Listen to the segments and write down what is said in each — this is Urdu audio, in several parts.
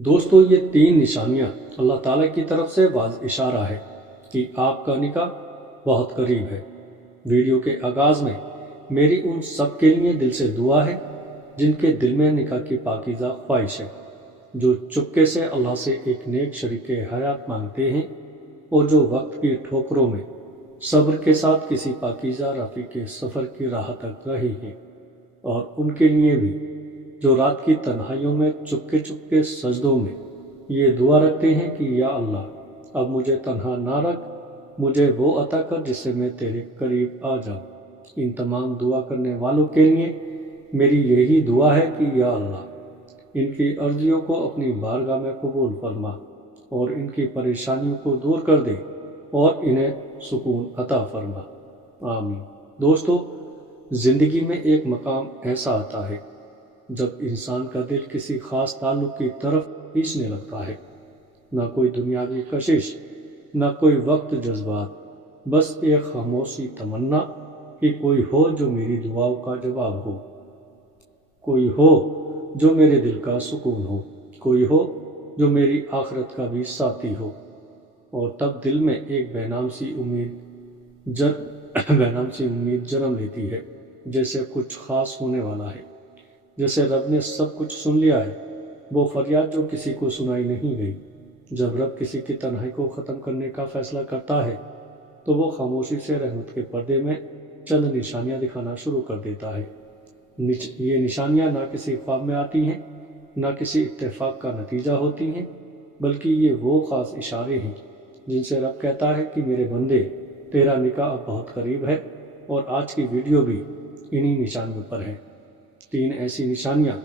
دوستو یہ تین نشانیاں اللہ تعالیٰ کی طرف سے واضح اشارہ ہے کہ آپ کا نکاح بہت قریب ہے۔ ویڈیو کے آغاز میں میری ان سب کے لیے دل سے دعا ہے جن کے دل میں نکاح کی پاکیزہ خواہش ہے، جو چپکے سے اللہ سے ایک نیک شریک حیات مانگتے ہیں اور جو وقت کی ٹھوکروں میں صبر کے ساتھ کسی پاکیزہ رفیق کے سفر کی راہ تک رہے ہیں، اور ان کے لیے بھی جو رات کی تنہائیوں میں چپکے چپکے سجدوں میں یہ دعا رکھتے ہیں کہ یا اللہ اب مجھے تنہا نہ رکھ، مجھے وہ عطا کر جس سے میں تیرے قریب آ جاؤں۔ ان تمام دعا کرنے والوں کے لیے میری یہی دعا ہے کہ یا اللہ ان کی عرضیوں کو اپنی بارگاہ میں قبول فرما اور ان کی پریشانیوں کو دور کر دے اور انہیں سکون عطا فرما، آمین۔ دوستو، زندگی میں ایک مقام ایسا آتا ہے جب انسان کا دل کسی خاص تعلق کی طرف کھینچنے لگتا ہے، نہ کوئی دنیاوی کشش، نہ کوئی وقت جذبات، بس ایک خاموشی تمنا کہ کوئی ہو جو میری دعاؤں کا جواب ہو، کوئی ہو جو میرے دل کا سکون ہو، کوئی ہو جو میری آخرت کا بھی ساتھی ہو۔ اور تب دل میں ایک بے نام سی امید جنم لیتی ہے، جیسے کچھ خاص ہونے والا ہے، جیسے رب نے سب کچھ سن لیا ہے، وہ فریاد جو کسی کو سنائی نہیں گئی۔ جب رب کسی کی تنہائی کو ختم کرنے کا فیصلہ کرتا ہے تو وہ خاموشی سے رحمت کے پردے میں چند نشانیاں دکھانا شروع کر دیتا ہے۔ یہ نشانیاں نہ کسی خواب میں آتی ہیں، نہ کسی اتفاق کا نتیجہ ہوتی ہیں، بلکہ یہ وہ خاص اشارے ہیں جن سے رب کہتا ہے کہ میرے بندے تیرا نکاح اب بہت قریب ہے، اور آج کی ویڈیو بھی انہی نشانیوں پر ہے۔ تین ایسی نشانیاں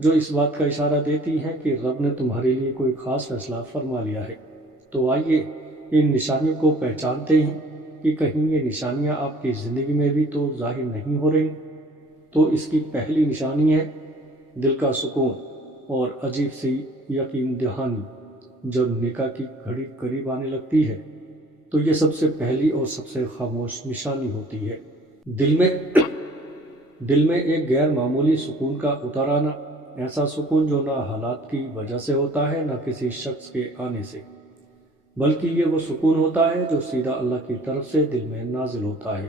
جو اس بات کا اشارہ دیتی ہیں کہ رب نے تمہارے لیے کوئی خاص فیصلہ فرما لیا ہے۔ تو آئیے ان نشانیوں کو پہچانتے ہیں کہ کہیں یہ نشانیاں آپ کی زندگی میں بھی تو ظاہر نہیں ہو رہی۔ تو اس کی پہلی نشانی ہے دل کا سکون اور عجیب سی یقین دہانی۔ جب نکاح کی گھڑی قریب آنے لگتی ہے تو یہ سب سے پہلی اور سب سے خاموش نشانی ہوتی ہے۔ دل میں ایک غیر معمولی سکون کا اتر آنا، ایسا سکون جو نہ حالات کی وجہ سے ہوتا ہے نہ کسی شخص کے آنے سے، بلکہ یہ وہ سکون ہوتا ہے جو سیدھا اللہ کی طرف سے دل میں نازل ہوتا ہے۔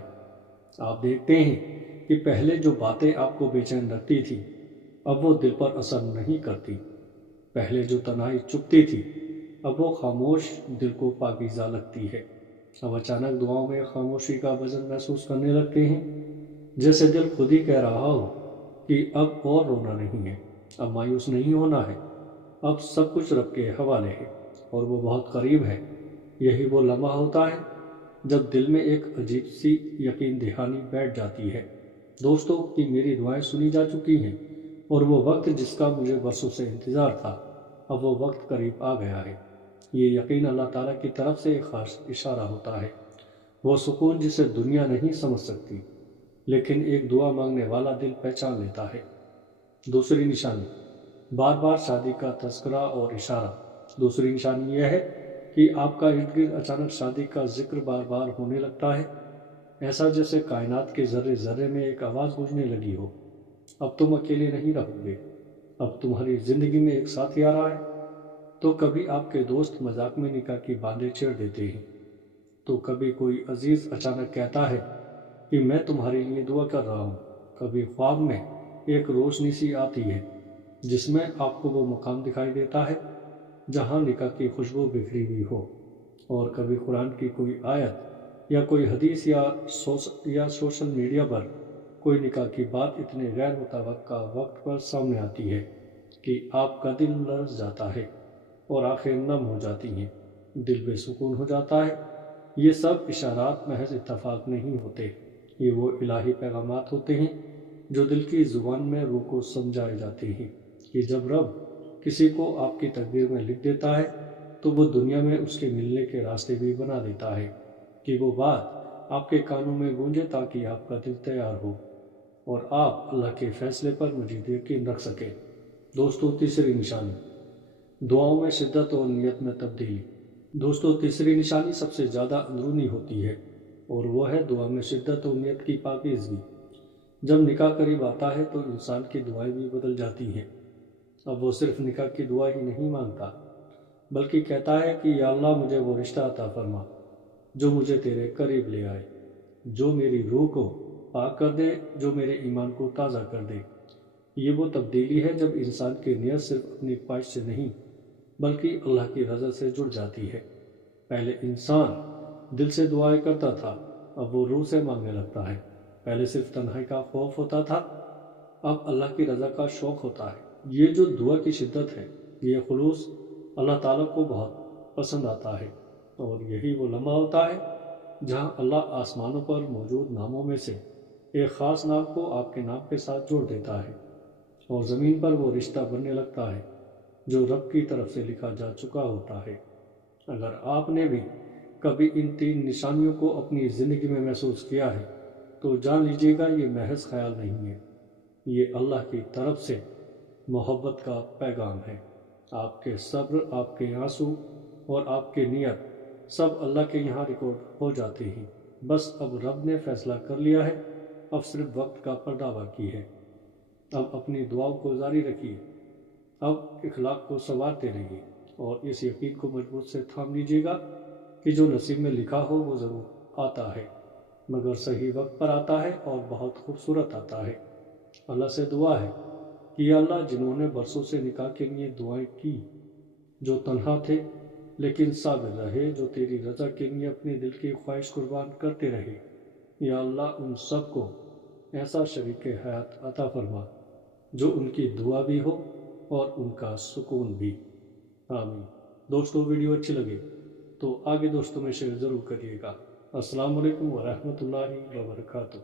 آپ دیکھتے ہیں کہ پہلے جو باتیں آپ کو بے چین رکھتی تھی اب وہ دل پر اثر نہیں کرتی، پہلے جو تنہائی چپتی تھی اب وہ خاموش دل کو پاکیزہ لگتی ہے۔ اب اچانک دعاؤں میں خاموشی کا وزن محسوس کرنے لگتے ہیں، جیسے دل خود ہی کہہ رہا ہو کہ اب اور رونا نہیں ہے، اب مایوس نہیں ہونا ہے، اب سب کچھ رب کے حوالے ہے اور وہ بہت قریب ہے۔ یہی وہ لمحہ ہوتا ہے جب دل میں ایک عجیب سی یقین دہانی بیٹھ جاتی ہے، دوستو، کہ میری دعائیں سنی جا چکی ہیں اور وہ وقت جس کا مجھے برسوں سے انتظار تھا اب وہ وقت قریب آ گیا ہے۔ یہ یقین اللہ تعالیٰ کی طرف سے ایک خاص اشارہ ہوتا ہے، وہ سکون جسے دنیا نہیں سمجھ سکتی لیکن ایک دعا مانگنے والا دل پہچان لیتا ہے۔ دوسری نشانی بار بار شادی کا تذکرہ اور اشارہ۔ دوسری نشانی یہ ہے کہ آپ کا ارد گرد اچانک شادی کا ذکر بار بار ہونے لگتا ہے، ایسا جیسے کائنات کے ذرے ذرے میں ایک آواز گونجنے لگی ہو، اب تم اکیلے نہیں رہو گے، اب تمہاری زندگی میں ایک ساتھی آ رہا ہے۔ تو کبھی آپ کے دوست مذاق میں نکاح کی باندھیں چھیڑ دیتے ہیں، تو کبھی کوئی عزیز اچانک کہتا ہے کہ میں تمہارے لیے دعا کر رہا ہوں۔ کبھی خواب میں ایک روشنی سی آتی ہے جس میں آپ کو وہ مقام دکھائی دیتا ہے جہاں نکاح کی خوشبو بکھری ہوئی ہو، اور کبھی قرآن کی کوئی آیت یا کوئی حدیث یا سوشل میڈیا پر کوئی نکاح کی بات اتنے غیر متوقع وقت پر سامنے آتی ہے کہ آپ کا دل لرز جاتا ہے اور آنکھیں نم ہو جاتی ہیں، دل بے سکون ہو جاتا ہے۔ یہ سب اشارات محض اتفاق نہیں ہوتے، یہ وہ الہی پیغامات ہوتے ہیں جو دل کی زبان میں روح کو سمجھائے جاتے ہیں کہ جب رب کسی کو آپ کی تقدیر میں لکھ دیتا ہے تو وہ دنیا میں اس کے ملنے کے راستے بھی بنا دیتا ہے کہ وہ بات آپ کے کانوں میں گونجے تاکہ آپ کا دل تیار ہو اور آپ اللہ کے فیصلے پر مزید یقین رکھ سکیں۔ دوستو، تیسری نشانی دعاؤں میں شدت اور نیت میں تبدیلی۔ دوستو، تیسری نشانی سب سے زیادہ اندرونی ہوتی ہے اور وہ ہے دعا میں شدت اور نیت کی پاکیزگی۔ جب نکاح قریب آتا ہے تو انسان کی دعائیں بھی بدل جاتی ہیں، اب وہ صرف نکاح کی دعا ہی نہیں مانگتا بلکہ کہتا ہے کہ یا اللہ مجھے وہ رشتہ عطا فرما جو مجھے تیرے قریب لے آئے، جو میری روح کو پاک کر دے، جو میرے ایمان کو تازہ کر دے۔ یہ وہ تبدیلی ہے جب انسان کی نیت صرف اپنی خواہش سے نہیں بلکہ اللہ کی رضا سے جڑ جاتی ہے۔ پہلے انسان دل سے دعائیں کرتا تھا، اب وہ روح سے مانگنے لگتا ہے۔ پہلے صرف تنہائی کا خوف ہوتا تھا، اب اللہ کی رضا کا شوق ہوتا ہے۔ یہ جو دعا کی شدت ہے، یہ خلوص اللہ تعالیٰ کو بہت پسند آتا ہے، اور یہی وہ لمحہ ہوتا ہے جہاں اللہ آسمانوں پر موجود ناموں میں سے ایک خاص نام کو آپ کے نام کے ساتھ جوڑ دیتا ہے، اور زمین پر وہ رشتہ بننے لگتا ہے جو رب کی طرف سے لکھا جا چکا ہوتا ہے۔ اگر آپ نے بھی کبھی ان 3 نشانیوں کو اپنی زندگی میں محسوس کیا ہے تو جان لیجیے گا یہ محض خیال نہیں ہے، یہ اللہ کی طرف سے محبت کا پیغام ہے۔ آپ کے صبر، آپ کے آنسو اور آپ کی نیت سب اللہ کے یہاں ریکارڈ ہو جاتے ہیں۔ بس اب رب نے فیصلہ کر لیا ہے، اب صرف وقت کا پردہ باقی ہے۔ اب اپنی دعاؤں کو جاری رکھیے، اب اخلاق کو سنوارتے رہیے، اور اس یقین کو مضبوط سے تھام لیجیے گا کہ جو نصیب میں لکھا ہو وہ ضرور آتا ہے، مگر صحیح وقت پر آتا ہے اور بہت خوبصورت آتا ہے۔ اللہ سے دعا ہے کہ یا اللہ جنہوں نے برسوں سے نکاح کے لیے دعائیں کی، جو تنہا تھے لیکن صابر رہے، جو تیری رضا کے لیے اپنے دل کی خواہش قربان کرتے رہے، یا اللہ ان سب کو ایسا شریک حیات عطا فرما جو ان کی دعا بھی ہو اور ان کا سکون بھی۔ آمین۔ دوستو ویڈیو اچھی لگے تو آگے دوستوں میں شیئر ضرور کریے گا۔ السلام علیکم ورحمۃ اللہ وبرکاتہ۔